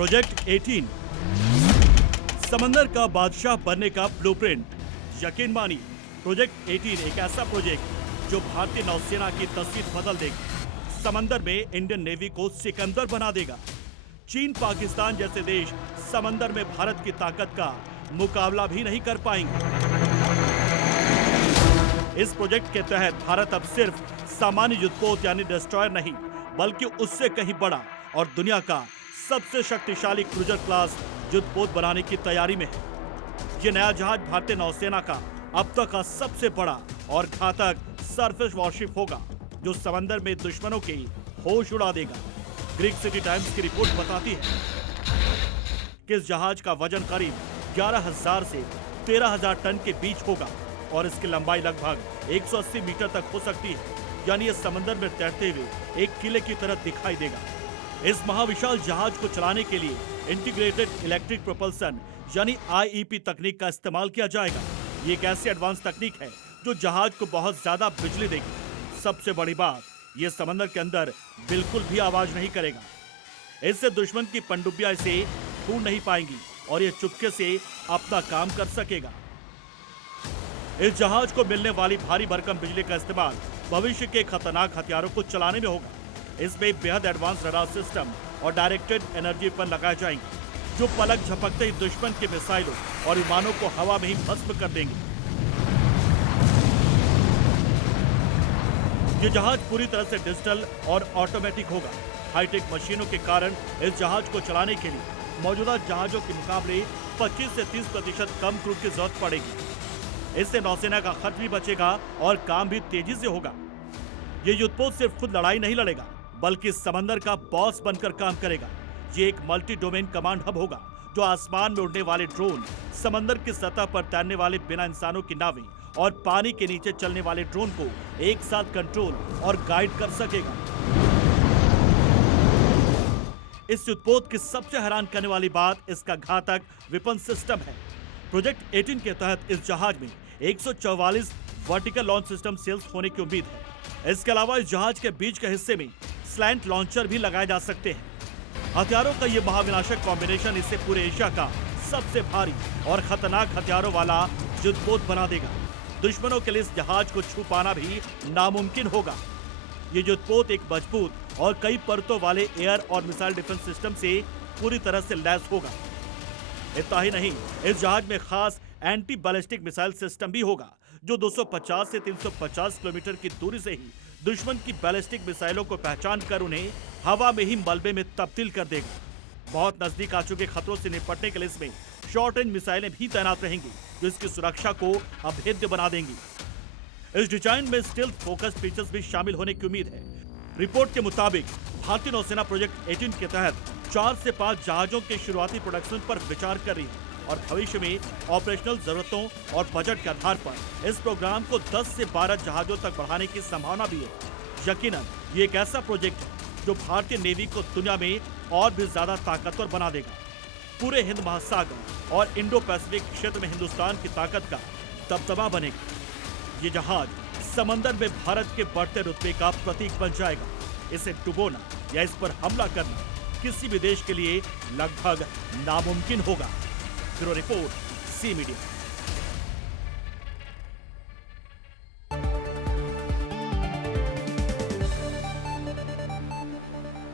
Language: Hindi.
प्रोजेक्ट 18 समंदर का बादशाह बनने का ब्लूप्रिंट। यकीन मानिए, प्रोजेक्ट 18 एक ऐसा प्रोजेक्ट जो भारतीय नौसेना की तस्वीर बदल देगा। समंदर में इंडियन नेवी को सिकंदर बना देगा। चीन, पाकिस्तान जैसे देश समंदर में भारत की ताकत का मुकाबला भी नहीं कर पाएंगे। इस प्रोजेक्ट के तहत भारत अब सिर्फ सामान्य युद्धपोत यानी डिस्ट्रॉयर नहीं, बल्कि उससे कहीं बड़ा और दुनिया का सबसे शक्तिशाली क्रूजर क्लास युद्धपोत बनाने की तैयारी में है। ये नया जहाज भारतीय नौसेना का अब तक का सबसे बड़ा और घातक सरफेस वॉरशिप होगा, जो समंदर में दुश्मनों के होश उड़ा देगा। ग्रीक सिटी टाइम्स की रिपोर्ट बताती है कि इस जहाज का वजन करीब 11,000 से 13,000 टन के बीच होगा और इसकी लंबाई लगभग 180 मीटर तक हो सकती है, यानी ये समंदर में तैरते हुए एक किले की तरह दिखाई देगा। इस महाविशाल जहाज को चलाने के लिए इंटीग्रेटेड इलेक्ट्रिक प्रोपल्सन यानी IEP तकनीक का इस्तेमाल किया जाएगा। ये एक ऐसी एडवांस तकनीक है जो जहाज को बहुत ज्यादा बिजली देगी। सबसे बड़ी बात, ये समंदर के अंदर बिल्कुल भी आवाज नहीं करेगा। इससे दुश्मन की पनडुब्बियां इसे छू नहीं पाएंगी और ये चुपके से अपना काम कर सकेगा। इस जहाज को मिलने वाली भारी भरकम बिजली का इस्तेमाल भविष्य के खतरनाक हथियारों को चलाने में होगा। इसमें बेहद एडवांस रडार सिस्टम और डायरेक्टेड एनर्जी पर लगाए जाएंगे, जो पलक झपकते ही दुश्मन के मिसाइलों और विमानों को हवा में ही भस्म कर देंगे। ये जहाज पूरी तरह से डिजिटल और ऑटोमेटिक होगा। हाईटेक मशीनों के कारण इस जहाज को चलाने के लिए मौजूदा जहाजों के मुकाबले 25 से 30% कम क्रू की जरूरत पड़ेगी। इससे नौसेना का खर्च भी बचेगा और काम भी तेजी से होगा। ये युद्धपोत सिर्फ खुद लड़ाई नहीं लड़ेगा, बल्कि समंदर का बॉस बनकर काम करेगा। ये एक मल्टी डोमेन कमांड हब होगा, जो आसमान में उड़ने वाले ड्रोन, समंदर की सतह पर तैरने वाले बिना इंसानों की नावें और पानी के नीचे चलने वाले ड्रोन को एक साथ कंट्रोल और गाइड कर सकेगा। इस युद्धपोत की सबसे हैरान करने वाली बात इसका घातक वेपन सिस्टम है। प्रोजेक्ट 18 के तहत इस जहाज में 144 वर्टिकल लॉन्च सिस्टम सेल्स होने की उम्मीद है। इसके अलावा इस जहाज के बीच के हिस्से में स्लैंट लॉन्चर भी लगाए जा सकते हैं। हथियारों का यह महाविनाशक कॉम्बिनेशन इसे पूरे एशिया का सबसे भारी और खतरनाक हथियारों वाला युद्धपोत बना देगा। दुश्मनों के लिए इस जहाज को छू पाना भी नामुमकिन होगा। ये युद्धपोत एक मजबूत और कई परतों वाले एयर और मिसाइल डिफेंस सिस्टम से पूरी तरह से लैस होगा। इतना ही नहीं, इस जहाज में खास एंटी बैलिस्टिक मिसाइल सिस्टम भी होगा, जो 250 से 350 किलोमीटर की दूरी से ही दुश्मन की बैलिस्टिक मिसाइलों को पहचान कर उन्हें हवा में ही मलबे में तब्दील कर देगा। बहुत नजदीक आ चुके खतरों से निपटने के लिए इसमें शॉर्ट रेंज मिसाइलें भी तैनात रहेंगी, जो इसकी सुरक्षा को अभेद्य बना देंगी। इस डिजाइन में स्टील्थ फोकस्ड फीचर्स भी शामिल होने की उम्मीद है। रिपोर्ट के मुताबिक भारतीय नौसेना प्रोजेक्ट 18 के तहत 4 से 5 जहाजों के शुरुआती प्रोडक्शन पर विचार कर रही है और भविष्य में ऑपरेशनल जरूरतों और बजट के आधार पर इस प्रोग्राम को 10 से 12 जहाजों तक बढ़ाने की संभावना भी है। यकीनन ये एक ऐसा प्रोजेक्ट है जो भारतीय नेवी को दुनिया में और भी ज्यादा ताकतवर बना देगा। पूरे हिंद महासागर और इंडो पैसिफिक क्षेत्र में हिंदुस्तान की ताकत का दबदबा बनेगा। ये जहाज समंदर में भारत के बढ़ते रुतबे का प्रतीक बन जाएगा। इसे डुबोना या इस पर हमला करना किसी भी देश के लिए लगभग नामुमकिन होगा। Bureau report, C media.